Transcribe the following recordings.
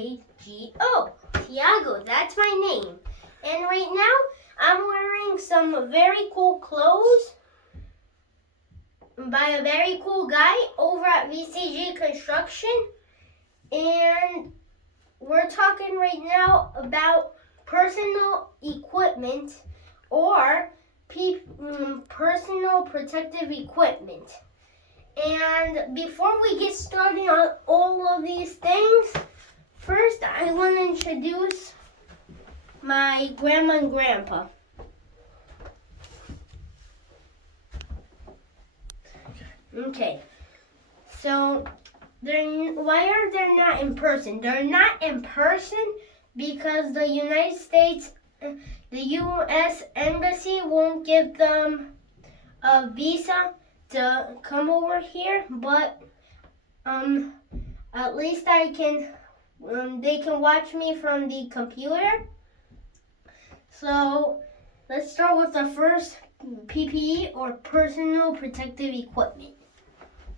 T-I-A-G-O. Tiago, that's my name. And right now, I'm wearing some very cool clothes by a very cool guy over at VCG Construction. And we're talking right now about personal equipment or personal protective equipment. And before we get started on all of these things, first I want to introduce my grandma and grandpa. Okay. So why are they not in person? They're not in person because the United States, the U.S. Embassy won't give them a visa to come over here, but at least they can watch me from the computer. So let's start with the first PPE or personal protective equipment,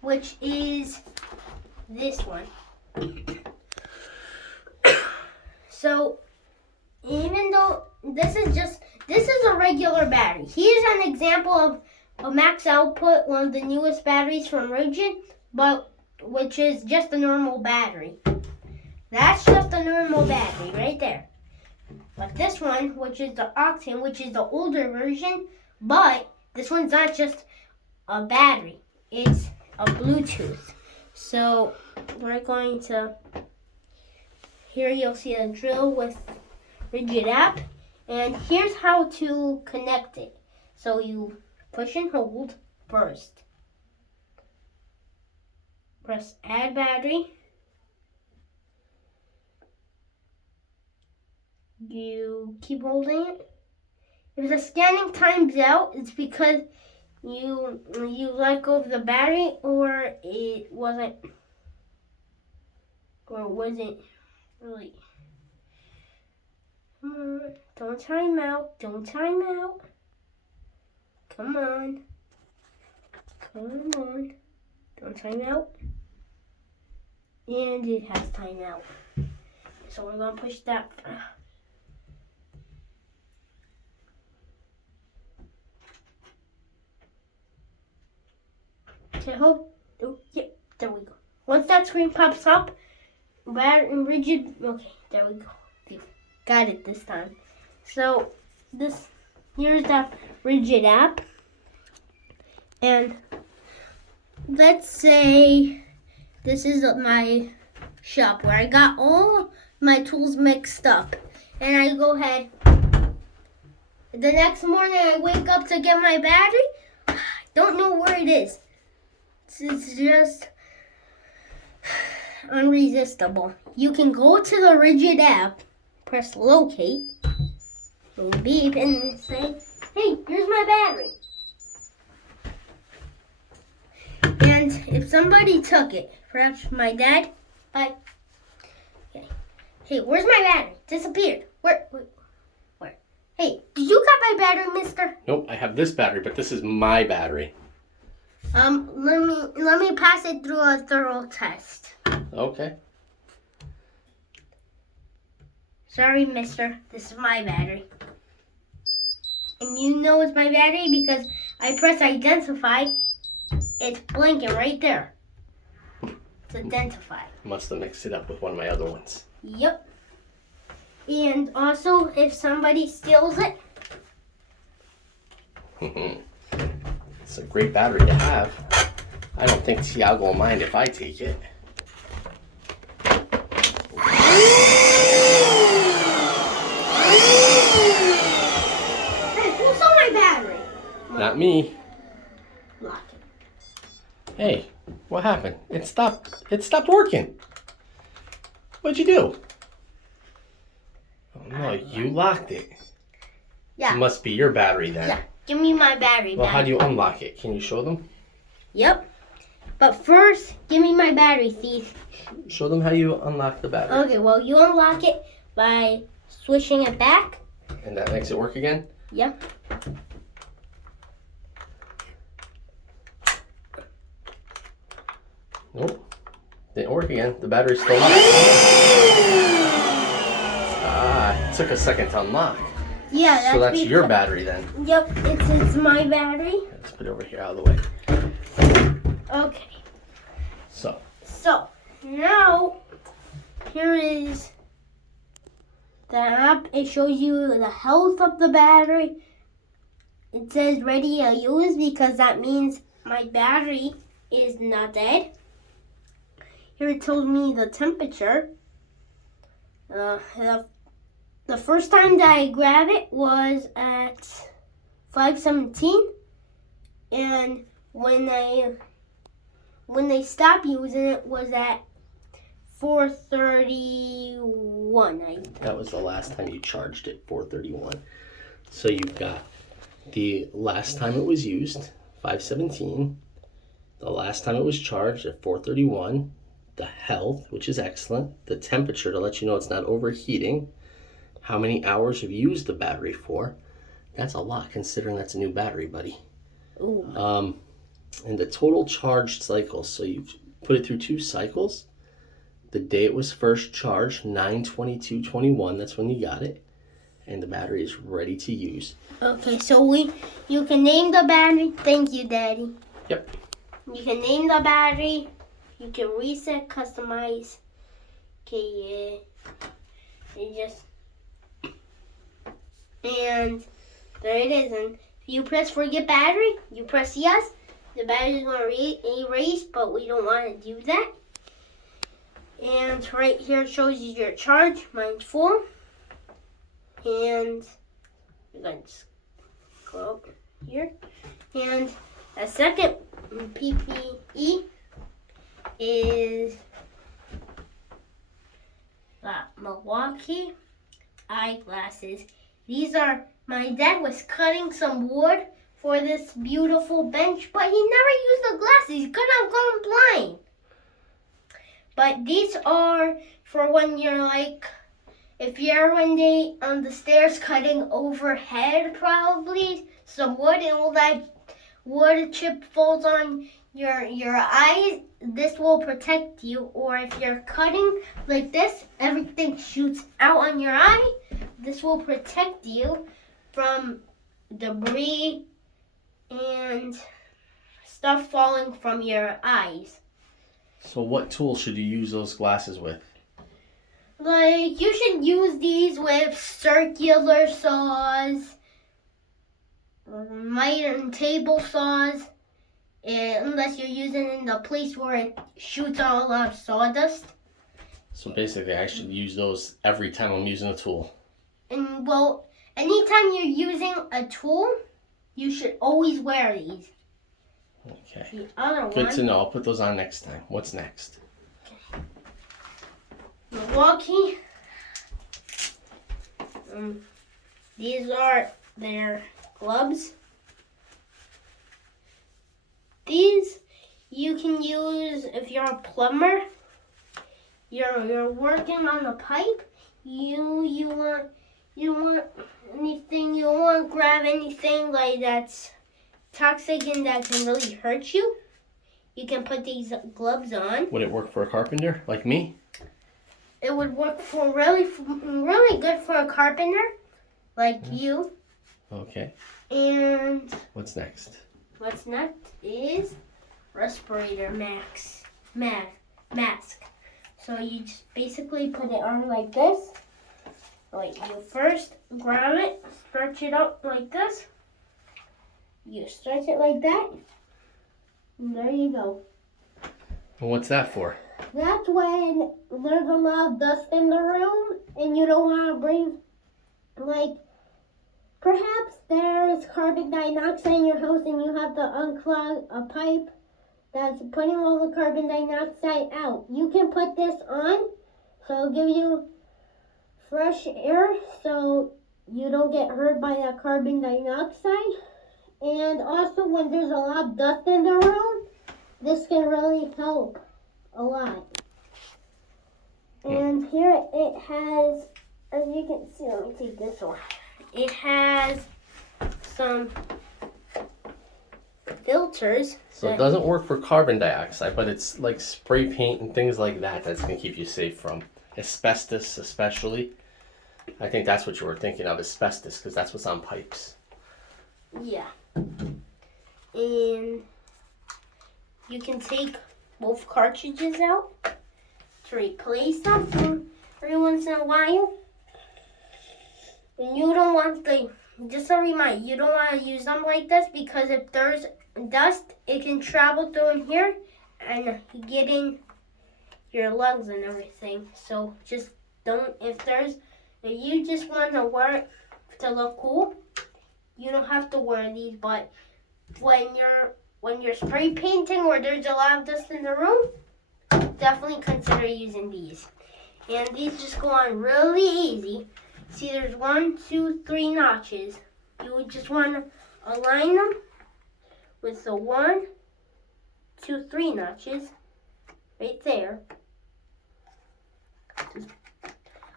which is this one. So even though this is a regular battery. Here's an example of a max output, one of the newest batteries from Rigid, but which is just a normal battery. That's just a normal battery right there. But this one, which is the Octane, which is the older version, but this one's not just a battery. It's a Bluetooth. So we're going to, here you'll see a drill with Rigid app, and here's how to connect it. So you push and hold first. Press add battery. You keep holding it. If the scanning times out, it's because you let go of the battery, or it wasn't, or wasn't really. Come on, don't time out, don't time out. Come on, don't time out. And it has time out. So we're gonna push that. Okay, yeah, there we go. Once that screen pops up, Rigid, okay, there we go. Got it this time. So here's that Rigid app. And let's say this is my shop where I got all my tools mixed up. And I go ahead. The next morning I wake up to get my battery. I don't know where it is. It's just unresistible. You can go to the Rigid app, press locate, and beep, and say, hey, here's my battery. And if somebody took it, perhaps my dad, okay. Hey, where's my battery? Disappeared. Where? Hey, did you got my battery, mister? Nope, I have this battery, but this is my battery. Let me pass it through a thorough test. Okay. Sorry, mister. This is my battery. And you know it's my battery because I press identify. It's blinking right there. It's identify. Must have mixed it up with one of my other ones. Yep. And also, if somebody steals it. It's a great battery to have. I don't think Tiago will mind if I take it. Hey, who stole my battery? Not me. Lock it. Hey, what happened? It stopped working. What'd you do? Oh no, you locked it. Yeah. It must be your battery then. Yeah. Give me my battery Well, back. how do you unlock it? Can you show them? Yep. But first, give me my battery, thief. Show them how you unlock the battery. Okay, well, you unlock it by swishing it back. And that makes it work again? Yep. Nope. Didn't work again. The battery's still on. It took a second to unlock. Yeah, So that's your battery then. Yep, it's my battery. Let's put it over here out of the way. Okay. So Now here is the app. It shows you the health of the battery. It says ready to use because that means my battery is not dead. Here it tells me the temperature. The first time that I grabbed it was at 5:17, and when I stopped using it was at 4:31. that was the last time you charged it, 4:31. So you've got the last time it was used, 5:17. The last time it was charged at 4:31. The health, which is excellent. The temperature to let you know it's not overheating. How many hours have you used the battery for? That's a lot considering that's a new battery, buddy. Ooh. And the total charged cycles. So you've put it through 2 cycles. The day it was first charged, 9/22/21. That's when you got it. And the battery is ready to use. Okay, so you can name the battery. Thank you, Daddy. Yep. You can name the battery. You can reset, customize. Okay, yeah. And there it is. And if you press forget battery, you press yes. The battery is going to erase, but we don't want to do that. And right here shows you your charge. Mine's full. And we're going to just go up here. And a second PPE is Milwaukee Eyeglasses. These are, my dad was cutting some wood for this beautiful bench, but he never used the glasses. He could have gone blind. But these are for when you're like, if you're one day on the stairs cutting overhead, probably some wood, and all that wood chip falls on your eyes, this will protect you. Or if you're cutting like this, everything shoots out on your eye. This will protect you from debris and stuff falling from your eyes. So what tool should you use those glasses with? Like, you should use these with circular saws, miter and table saws, unless you're using it in the place where it shoots out a lot of sawdust. So basically, I should use those every time I'm using a tool. And well, anytime you're using a tool, you should always wear these. Okay. The other Good one, to know. I'll put those on next time. What's next? Milwaukee. These are their gloves. These you can use if you're a plumber. You're working on a pipe. You want anything. You don't want to grab anything like that's toxic and that can really hurt you. You can put these gloves on. Would it work for a carpenter like me? It would work for really good for a carpenter like you. Okay. And what's next? What's next is respirator mask. So you just basically put it on like this. Like, you first grab it, stretch it up like this. You stretch it like that. And there you go. Well, what's that for? That's when there's a lot of dust in the room and you don't want to breathe. Like, perhaps there's carbon dioxide in your house and you have to unclog a pipe that's putting all the carbon dioxide out. You can put this on, so it'll give you fresh air so you don't get hurt by that carbon dioxide. And also when there's a lot of dust in the room, this can really help a lot. And here it has, as you can see, let me take this one. It has some filters. So it doesn't work for carbon dioxide, but it's like spray paint and things like that that's going to keep you safe from asbestos especially. I think that's what you were thinking of, asbestos, because that's what's on pipes. Yeah. And you can take both cartridges out to replace them every once in a while. And you don't want just a reminder, you don't want to use them like this because if there's dust, it can travel through in here and get in your lungs and everything. So just don't, if you just want to wear it to look cool, you don't have to wear these, but when you're spray painting or there's a lot of dust in the room, definitely consider using these. And these just go on really easy. See, there's 1, 2, 3 notches. You would just want to align them with the 1, 2, 3 notches right there.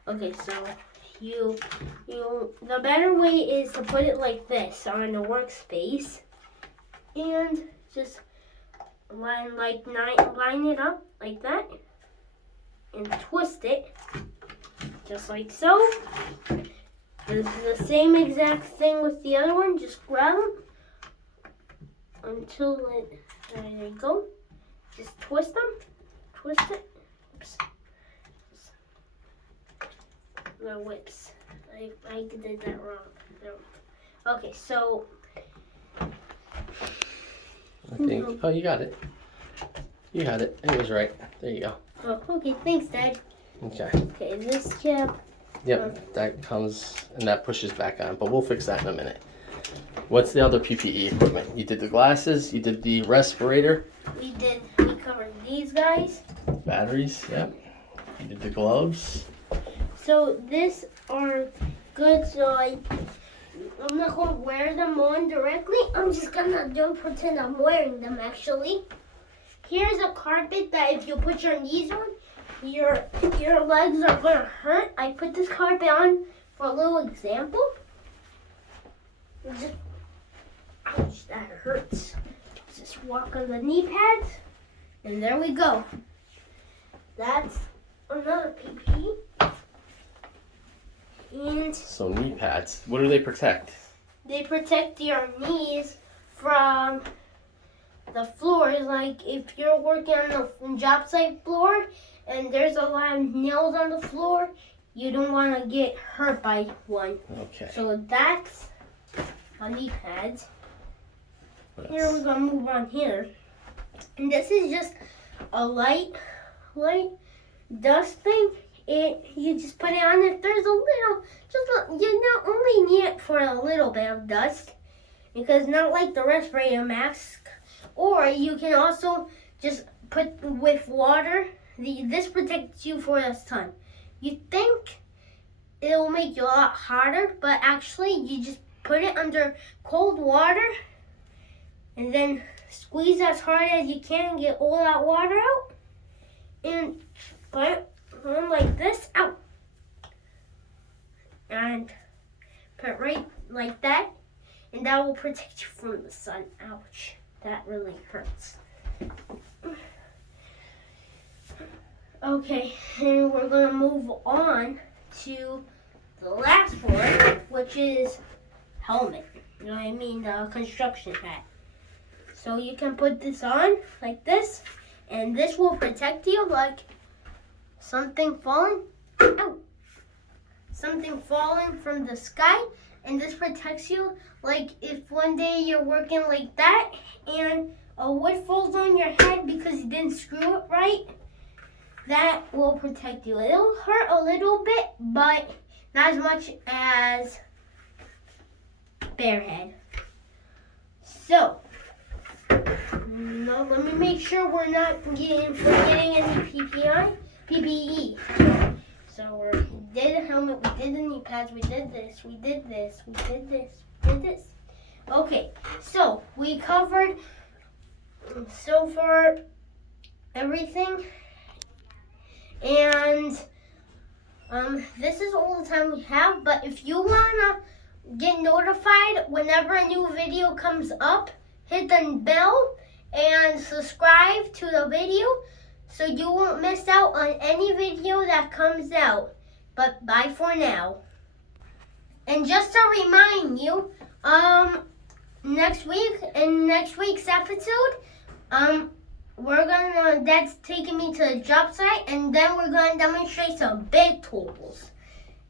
Okay, so the better way is to put it like this on the workspace and just line it up like that and twist it just like so. The same exact thing with the other one. Just grab them until there you go. Just twist it. Oops. The whips. I did that wrong. Okay, so I think. Oh, you got it. You had it. It was right. There you go. oh, okay, thanks, Dad. Okay. Okay, this cap. Yep, that comes and that pushes back on, but we'll fix that in a minute. What's the other PPE equipment? You did the glasses, you did the respirator. We covered these guys. Batteries, yep. You did the gloves. So these are good, so I'm not going to wear them on directly. I'm just going to pretend I'm wearing them actually. Here's a carpet that if you put your knees on, your legs are going to hurt. I put this carpet on for a little example. Ouch, that hurts. Just walk on the knee pads, and there we go. That's another PPE. And So knee pads, what do they protect? they protect your knees from the floors. Like if you're working on the job site floor and there's a lot of nails on the floor, you don't want to get hurt by one. Okay. So that's knee pads. Here we're gonna move on here, and this is just a light dust thing. You just put it on if there's a little, you not only need it for a little bit of dust, because not like the respirator mask, or you can also just put with water. This protects you for a ton. You think it'll make you a lot hotter, but actually you just put it under cold water and then squeeze as hard as you can and get all that water out and put it on like this, out, and put it right like that, and that will protect you from the sun. Ouch, that really hurts. Okay, and we're gonna move on to the last one, which is helmet. You know what I mean? The construction hat. So you can put this on like this, and this will protect you like something falling. Ow! Something falling from the sky, and this protects you like if one day you're working like that and a wood falls on your head because you didn't screw it right. That will protect you. It'll hurt a little bit, but not as much as bare head. So, now let me make sure we're not forgetting any PPE. So we did the helmet, we did the knee pads, we did this, we did this, we did this, we did this. Okay, so we covered so far everything. And this is all the time we have, but if you want to get notified whenever a new video comes up, hit the bell and subscribe to the video so you won't miss out on any video that comes out. But bye for now. And just to remind you, next week, in next week's episode, Dad's taking me to the job site, and then we're gonna demonstrate some big tools.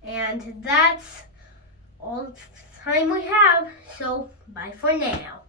And that's all the time we have, so bye for now.